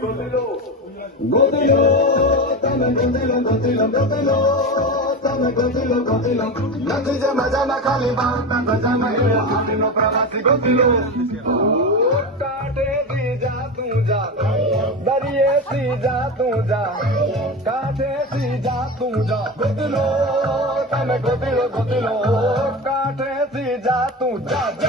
ગોદલો ગોદલો તમે ગોદલો ગોદલો ગોદલો તમે ગોદલો ગોદલો નથી જે મજામાં ખાલી બાવતા બજામાં એવો આવીનો પ્રવાસી ગોદલો કાંઠેથી જા તું જા દરિયેથી જા તું જા કાંઠેથી જા તું જા ગોદલો તમે ગોદલો ગોદલો કાંઠેથી જા તું જા